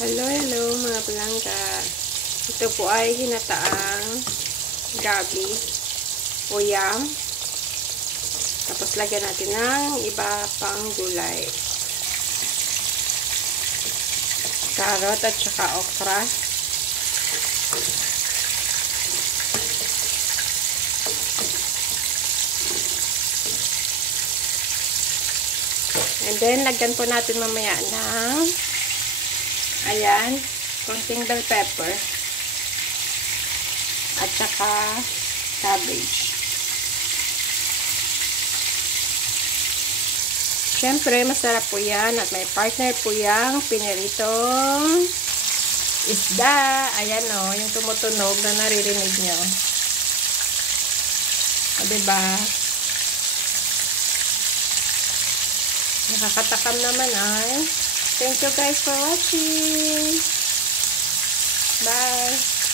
Hello, hello mga palangga. Ito po ay ginataang gabi o yam. Tapos lagyan natin ng iba pang gulay. Carrot at saka okra. And then, lagyan po natin mamaya ng ayan, konting bell pepper at saka cabbage. Siyempre, masarap po yan at may partner po yung piniritong isda. Ayan o, yung tumutunog na naririnig nyo. O, diba? Nakakatakam naman ay. Thank you guys for watching. Bye.